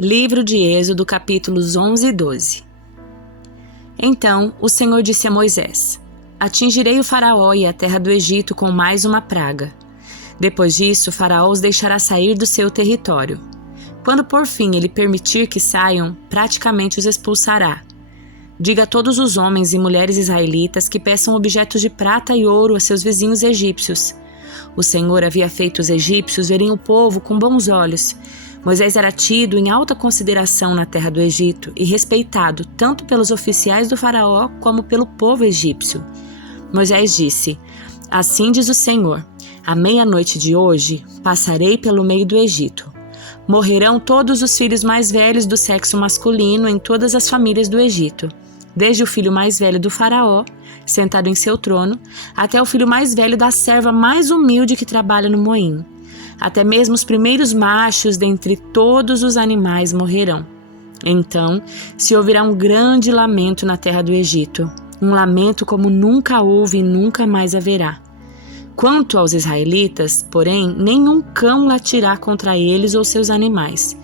Livro de Êxodo, capítulos 11 e 12. Então o Senhor disse a Moisés: Atingirei o faraó e a terra do Egito com mais uma praga. Depois disso, o faraó os deixará sair do seu território. Quando por fim ele permitir que saiam, praticamente os expulsará. Diga a todos os homens e mulheres israelitas que peçam objetos de prata e ouro a seus vizinhos egípcios. O Senhor havia feito os egípcios verem o povo com bons olhos. Moisés era tido em alta consideração na terra do Egito e respeitado tanto pelos oficiais do faraó como pelo povo egípcio. Moisés disse: Assim diz o Senhor, à meia-noite de hoje passarei pelo meio do Egito. Morrerão todos os filhos mais velhos do sexo masculino em todas as famílias do Egito, desde o filho mais velho do faraó, sentado em seu trono, até o filho mais velho da serva mais humilde que trabalha no moinho. Até mesmo os primeiros machos dentre todos os animais morrerão. Então se ouvirá um grande lamento na terra do Egito, um lamento como nunca houve e nunca mais haverá. Quanto aos israelitas, porém, nenhum cão latirá contra eles ou seus animais.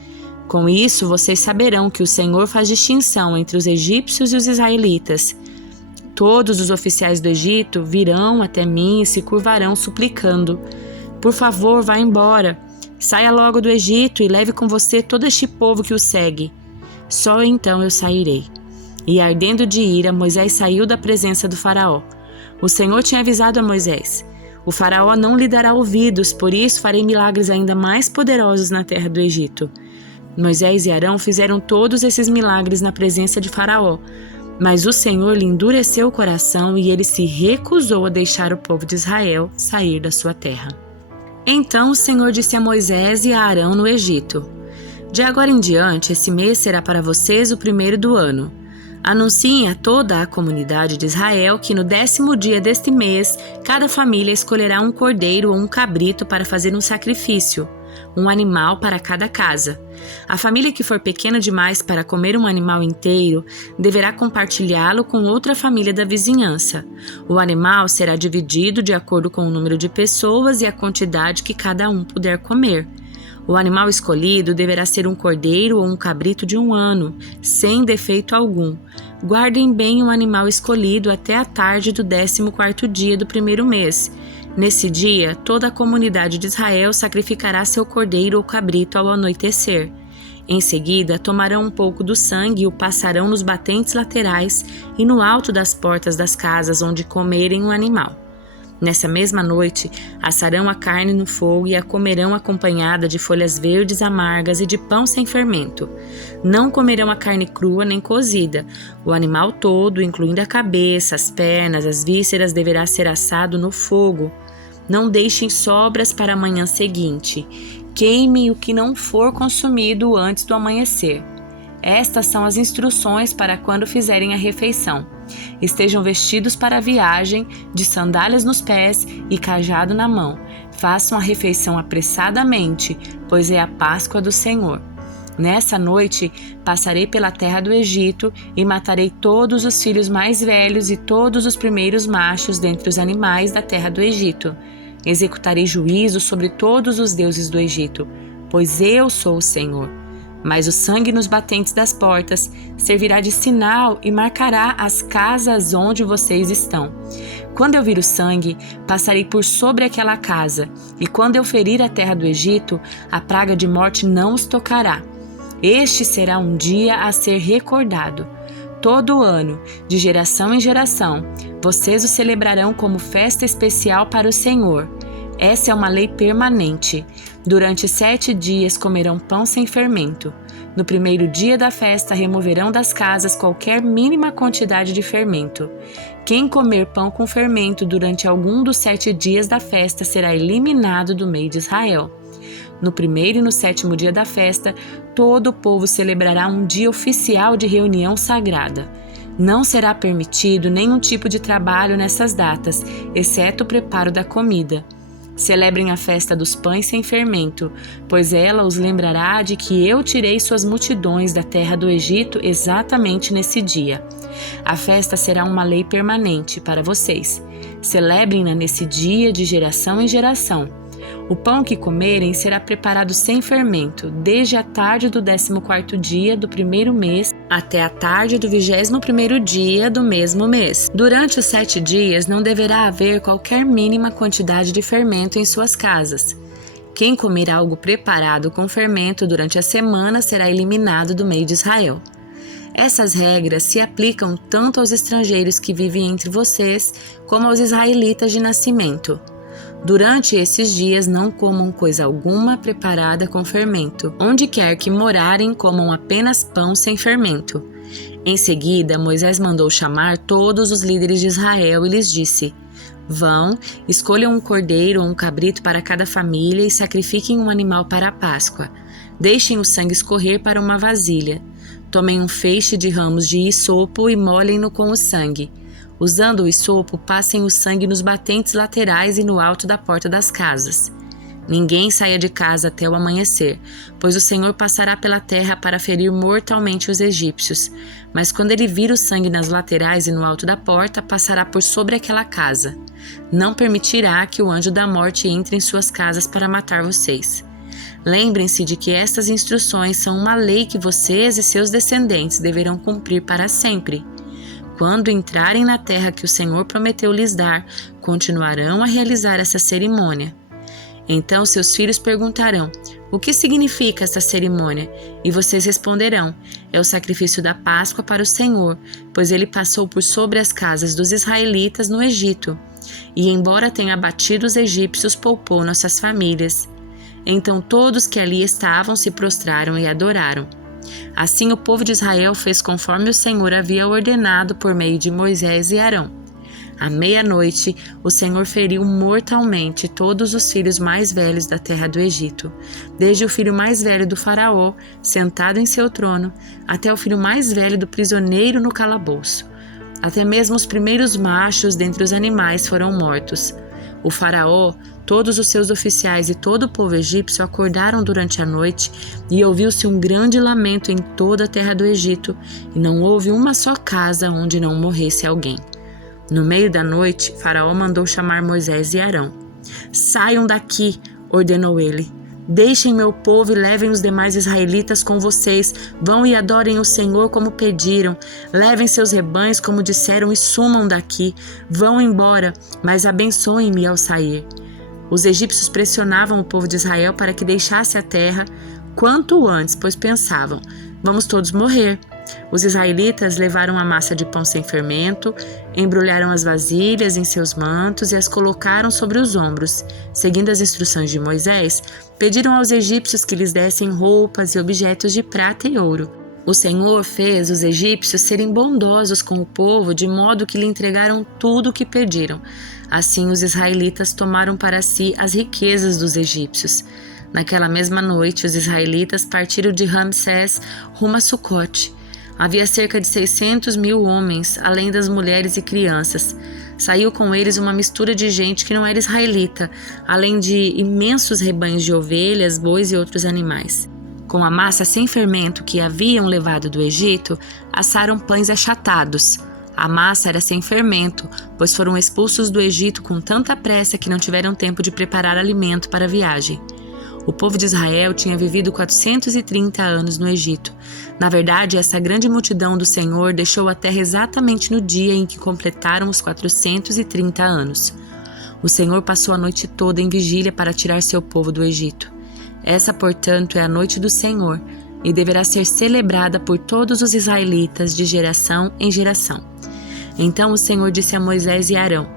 Com isso, vocês saberão que o Senhor faz distinção entre os egípcios e os israelitas. Todos os oficiais do Egito virão até mim e se curvarão suplicando: Por favor, vá embora. Saia logo do Egito e leve com você todo este povo que o segue. Só então eu sairei. E ardendo de ira, Moisés saiu da presença do faraó. O Senhor tinha avisado a Moisés: O faraó não lhe dará ouvidos, por isso farei milagres ainda mais poderosos na terra do Egito. Moisés e Arão fizeram todos esses milagres na presença de faraó, mas o Senhor lhe endureceu o coração e ele se recusou a deixar o povo de Israel sair da sua terra. Então o Senhor disse a Moisés e a Arão no Egito: De agora em diante, esse mês será para vocês o primeiro do ano. Anunciem a toda a comunidade de Israel que no 10º dia deste mês, cada família escolherá um cordeiro ou um cabrito para fazer um sacrifício, um animal para cada casa. A família que for pequena demais para comer um animal inteiro deverá compartilhá-lo com outra família da vizinhança. O animal será dividido de acordo com o número de pessoas e a quantidade que cada um puder comer. O animal escolhido deverá ser um cordeiro ou um cabrito de 1 ano, sem defeito algum. Guardem bem o animal escolhido até a tarde do 14º dia do primeiro mês. Nesse dia, toda a comunidade de Israel sacrificará seu cordeiro ou cabrito ao anoitecer. Em seguida, tomarão um pouco do sangue e o passarão nos batentes laterais e no alto das portas das casas onde comerem o animal. Nessa mesma noite, assarão a carne no fogo e a comerão acompanhada de folhas verdes amargas e de pão sem fermento. Não comerão a carne crua nem cozida. O animal todo, incluindo a cabeça, as pernas, as vísceras, deverá ser assado no fogo. Não deixem sobras para a manhã seguinte. Queimem o que não for consumido antes do amanhecer. Estas são as instruções para quando fizerem a refeição. Estejam vestidos para a viagem, de sandálias nos pés e cajado na mão. Façam a refeição apressadamente, pois é a Páscoa do Senhor. Nessa noite passarei pela terra do Egito e matarei todos os filhos mais velhos e todos os primeiros machos dentre os animais da terra do Egito. Executarei juízo sobre todos os deuses do Egito, pois eu sou o Senhor. Mas o sangue nos batentes das portas servirá de sinal e marcará as casas onde vocês estão. Quando eu vir o sangue, passarei por sobre aquela casa, e quando eu ferir a terra do Egito, a praga de morte não os tocará. Este será um dia a ser recordado. Todo ano, de geração em geração, vocês o celebrarão como festa especial para o Senhor. Essa é uma lei permanente. Durante 7 dias comerão pão sem fermento. No primeiro dia da festa removerão das casas qualquer mínima quantidade de fermento. Quem comer pão com fermento durante algum dos 7 dias da festa será eliminado do meio de Israel. No primeiro e no 7º dia da festa, todo o povo celebrará um dia oficial de reunião sagrada. Não será permitido nenhum tipo de trabalho nessas datas, exceto o preparo da comida. Celebrem a festa dos pães sem fermento, pois ela os lembrará de que eu tirei suas multidões da terra do Egito exatamente nesse dia. A festa será uma lei permanente para vocês. Celebrem-na nesse dia de geração em geração. O pão que comerem será preparado sem fermento, desde a tarde do 14º dia do primeiro mês até a tarde do 21º dia do mesmo mês. Durante os 7 dias não deverá haver qualquer mínima quantidade de fermento em suas casas. Quem comer algo preparado com fermento durante a semana será eliminado do meio de Israel. Essas regras se aplicam tanto aos estrangeiros que vivem entre vocês, como aos israelitas de nascimento. Durante esses dias não comam coisa alguma preparada com fermento. Onde quer que morarem, comam apenas pão sem fermento. Em seguida, Moisés mandou chamar todos os líderes de Israel e lhes disse: Vão, escolham um cordeiro ou um cabrito para cada família e sacrifiquem um animal para a Páscoa. Deixem o sangue escorrer para uma vasilha. Tomem um feixe de ramos de hisopo e molhem-no com o sangue. Usando o hisopo, passem o sangue nos batentes laterais e no alto da porta das casas. Ninguém saia de casa até o amanhecer, pois o Senhor passará pela terra para ferir mortalmente os egípcios. Mas quando ele vir o sangue nas laterais e no alto da porta, passará por sobre aquela casa. Não permitirá que o anjo da morte entre em suas casas para matar vocês. Lembrem-se de que estas instruções são uma lei que vocês e seus descendentes deverão cumprir para sempre. Quando entrarem na terra que o Senhor prometeu lhes dar, continuarão a realizar essa cerimônia. Então seus filhos perguntarão: o que significa essa cerimônia? E vocês responderão: é o sacrifício da Páscoa para o Senhor, pois ele passou por sobre as casas dos israelitas no Egito. E embora tenha abatido os egípcios, poupou nossas famílias. Então todos que ali estavam se prostraram e adoraram. Assim o povo de Israel fez conforme o Senhor havia ordenado por meio de Moisés e Arão. À meia-noite, o Senhor feriu mortalmente todos os filhos mais velhos da terra do Egito, desde o filho mais velho do faraó, sentado em seu trono, até o filho mais velho do prisioneiro no calabouço. Até mesmo os primeiros machos dentre os animais foram mortos. O faraó, todos os seus oficiais e todo o povo egípcio acordaram durante a noite e ouviu-se um grande lamento em toda a terra do Egito, e não houve uma só casa onde não morresse alguém. No meio da noite, Faraó mandou chamar Moisés e Arão. Saiam daqui, ordenou ele. Deixem meu povo e levem os demais israelitas com vocês. Vão e adorem o Senhor como pediram. Levem seus rebanhos como disseram e sumam daqui. Vão embora, mas abençoem-me ao sair. Os egípcios pressionavam o povo de Israel para que deixasse a terra quanto antes, pois pensavam: vamos todos morrer. Os israelitas levaram a massa de pão sem fermento, embrulharam as vasilhas em seus mantos e as colocaram sobre os ombros. Seguindo as instruções de Moisés, pediram aos egípcios que lhes dessem roupas e objetos de prata e ouro. O Senhor fez os egípcios serem bondosos com o povo, de modo que lhe entregaram tudo o que pediram. Assim, os israelitas tomaram para si as riquezas dos egípcios. Naquela mesma noite, os israelitas partiram de Ramsés rumo a Sucote. Havia cerca de 600.000 homens, além das mulheres e crianças. Saiu com eles uma mistura de gente que não era israelita, além de imensos rebanhos de ovelhas, bois e outros animais. Com a massa sem fermento que haviam levado do Egito, assaram pães achatados. A massa era sem fermento, pois foram expulsos do Egito com tanta pressa que não tiveram tempo de preparar alimento para a viagem. O povo de Israel tinha vivido 430 anos no Egito. Na verdade, essa grande multidão do Senhor deixou a terra exatamente no dia em que completaram os 430 anos. O Senhor passou a noite toda em vigília para tirar seu povo do Egito. Essa, portanto, é a noite do Senhor e deverá ser celebrada por todos os israelitas de geração em geração. Então o Senhor disse a Moisés e Arão: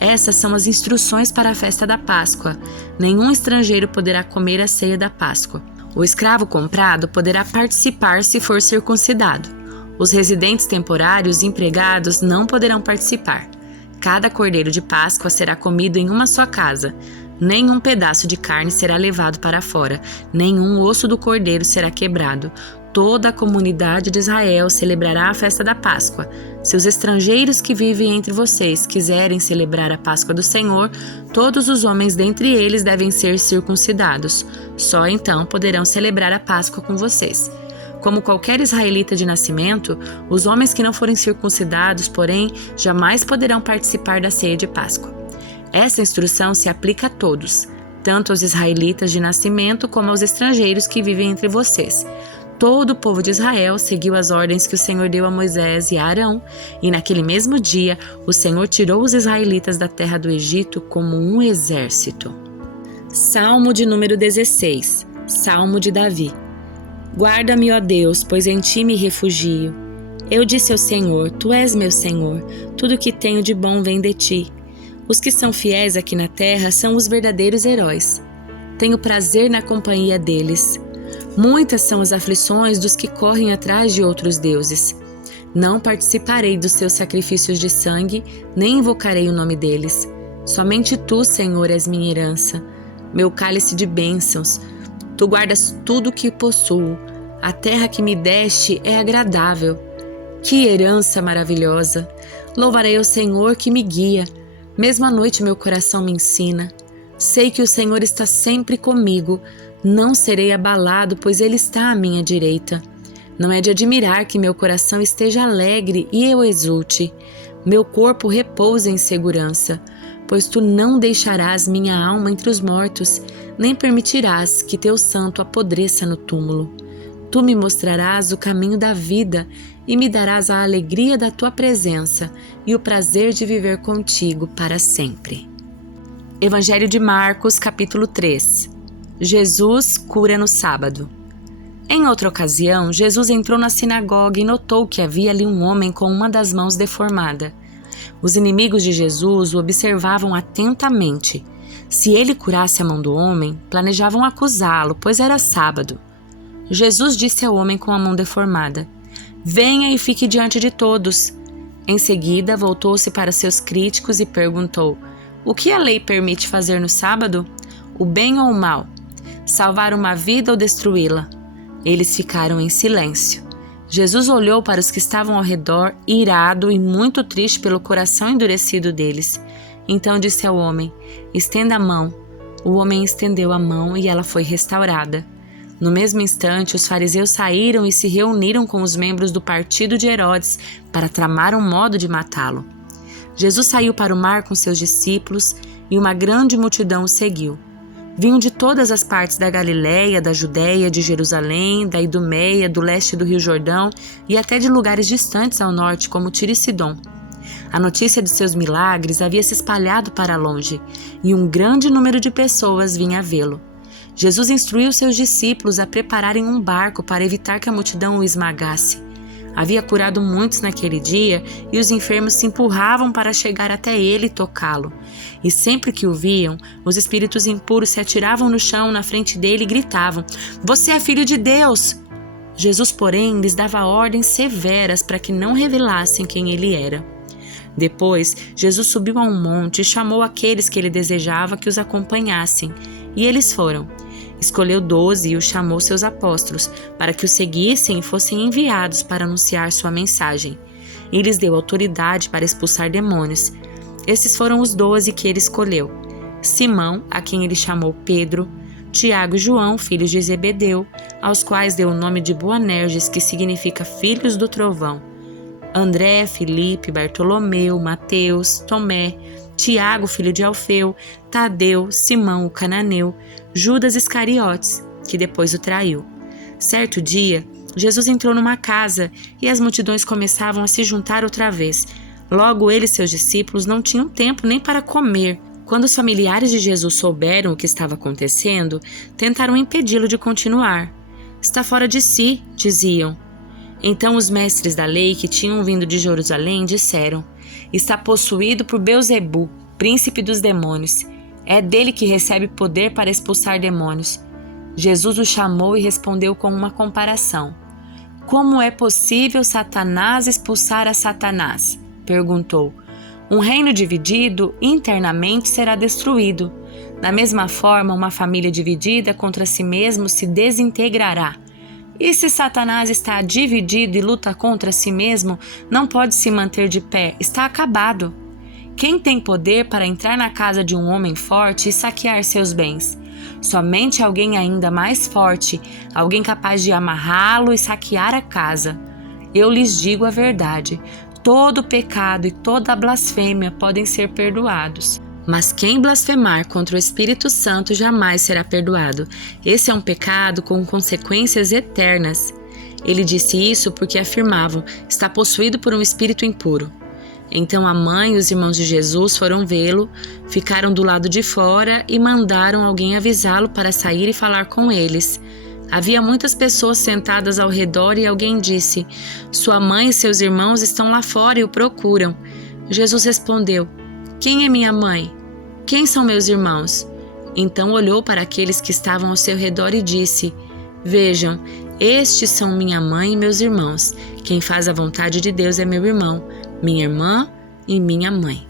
essas são as instruções para a festa da Páscoa. Nenhum estrangeiro poderá comer a ceia da Páscoa. O escravo comprado poderá participar se for circuncidado. Os residentes temporários e empregados não poderão participar. Cada cordeiro de Páscoa será comido em uma só casa. Nenhum pedaço de carne será levado para fora. Nenhum osso do cordeiro será quebrado. Toda a comunidade de Israel celebrará a festa da Páscoa. Se os estrangeiros que vivem entre vocês quiserem celebrar a Páscoa do Senhor, todos os homens dentre eles devem ser circuncidados. Só então poderão celebrar a Páscoa com vocês. Como qualquer israelita de nascimento, os homens que não forem circuncidados, porém, jamais poderão participar da ceia de Páscoa. Essa instrução se aplica a todos. tanto aos israelitas de nascimento como aos estrangeiros que vivem entre vocês. Todo o povo de Israel seguiu as ordens que o Senhor deu a Moisés e a Arão, e naquele mesmo dia o Senhor tirou os israelitas da terra do Egito como um exército. Salmo de número 16. Salmo de Davi. Guarda-me, ó Deus, pois em ti me refugio. Eu disse ao Senhor, tu és meu Senhor, tudo que tenho de bom vem de ti. Os que são fiéis aqui na terra são os verdadeiros heróis. Tenho prazer na companhia deles. Muitas são as aflições dos que correm atrás de outros deuses. Não participarei dos seus sacrifícios de sangue, nem invocarei o nome deles. Somente tu, Senhor, és minha herança, meu cálice de bênçãos. Tu guardas tudo o que possuo. A terra que me deste é agradável. Que herança maravilhosa! Louvarei ao Senhor que me guia. Mesmo à noite meu coração me ensina. Sei que o Senhor está sempre comigo. Não serei abalado, pois Ele está à minha direita. Não é de admirar que meu coração esteja alegre e eu exulte. Meu corpo repousa em segurança, pois Tu não deixarás minha alma entre os mortos, nem permitirás que Teu santo apodreça no túmulo. Tu me mostrarás o caminho da vida e me darás a alegria da Tua presença e o prazer de viver contigo para sempre. Evangelho de Marcos, capítulo 3. Jesus cura no sábado. Em outra ocasião, Jesus entrou na sinagoga e notou que havia ali um homem com uma das mãos deformada. Os inimigos de Jesus o observavam atentamente. Se ele curasse a mão do homem, planejavam acusá-lo, pois era sábado. Jesus disse ao homem com a mão deformada: venha e fique diante de todos. Em seguida, voltou-se para seus críticos e perguntou: o que a lei permite fazer no sábado? O bem ou o mal? Salvar uma vida ou destruí-la? Eles ficaram em silêncio. Jesus olhou para os que estavam ao redor, irado e muito triste pelo coração endurecido deles. Então disse ao homem: estenda a mão. O homem estendeu a mão e ela foi restaurada. No mesmo instante, os fariseus saíram e se reuniram com os membros do partido de Herodes para tramar um modo de matá-lo. Jesus saiu para o mar com seus discípulos e uma grande multidão o seguiu. Vinham de todas as partes da Galiléia, da Judéia, de Jerusalém, da Idumeia, do leste do Rio Jordão e até de lugares distantes ao norte, como Tiro e Sidom. A notícia de seus milagres havia se espalhado para longe e um grande número de pessoas vinha vê-lo. Jesus instruiu seus discípulos a prepararem um barco para evitar que a multidão o esmagasse. Havia curado muitos naquele dia e os enfermos se empurravam para chegar até ele e tocá-lo. E sempre que o viam, os espíritos impuros se atiravam no chão na frente dele e gritavam: você é filho de Deus! Jesus, porém, lhes dava ordens severas para que não revelassem quem ele era. Depois, Jesus subiu a um monte e chamou aqueles que ele desejava que os acompanhassem. E eles foram. Escolheu 12 e os chamou seus apóstolos, para que o seguissem e fossem enviados para anunciar sua mensagem. E lhes deu autoridade para expulsar demônios. Esses foram os 12 que ele escolheu: Simão, a quem ele chamou Pedro, Tiago e João, filhos de Zebedeu, aos quais deu o nome de Boanerges, que significa filhos do trovão, André, Filipe, Bartolomeu, Mateus, Tomé, Tiago, filho de Alfeu, Tadeu, Simão, o cananeu, Judas Iscariotes, que depois o traiu. Certo dia, Jesus entrou numa casa e as multidões começavam a se juntar outra vez. Logo ele e seus discípulos não tinham tempo nem para comer. Quando os familiares de Jesus souberam o que estava acontecendo, tentaram impedi-lo de continuar. Está fora de si, diziam. Então os mestres da lei que tinham vindo de Jerusalém disseram: está possuído por Beelzebu, príncipe dos demônios. É dele que recebe poder para expulsar demônios. Jesus o chamou e respondeu com uma comparação. Como é possível Satanás expulsar a Satanás? Perguntou. Um reino dividido internamente será destruído. Da mesma forma, uma família dividida contra si mesmo se desintegrará. E se Satanás está dividido e luta contra si mesmo, não pode se manter de pé, está acabado. Quem tem poder para entrar na casa de um homem forte e saquear seus bens? Somente alguém ainda mais forte, alguém capaz de amarrá-lo e saquear a casa. Eu lhes digo a verdade, todo pecado e toda blasfêmia podem ser perdoados, Mas quem blasfemar contra o Espírito Santo jamais será perdoado. Esse é um pecado com consequências eternas. Ele disse isso porque afirmavam: está possuído por um espírito impuro. Então a mãe e os irmãos de Jesus foram vê-lo, ficaram do lado de fora e mandaram alguém avisá-lo para sair e falar com eles. Havia muitas pessoas sentadas ao redor e alguém disse: sua mãe e seus irmãos estão lá fora e o procuram. Jesus respondeu: quem é minha mãe? Quem são meus irmãos? Então olhou para aqueles que estavam ao seu redor e disse: vejam, estes são minha mãe e meus irmãos. Quem faz a vontade de Deus é meu irmão, minha irmã e minha mãe.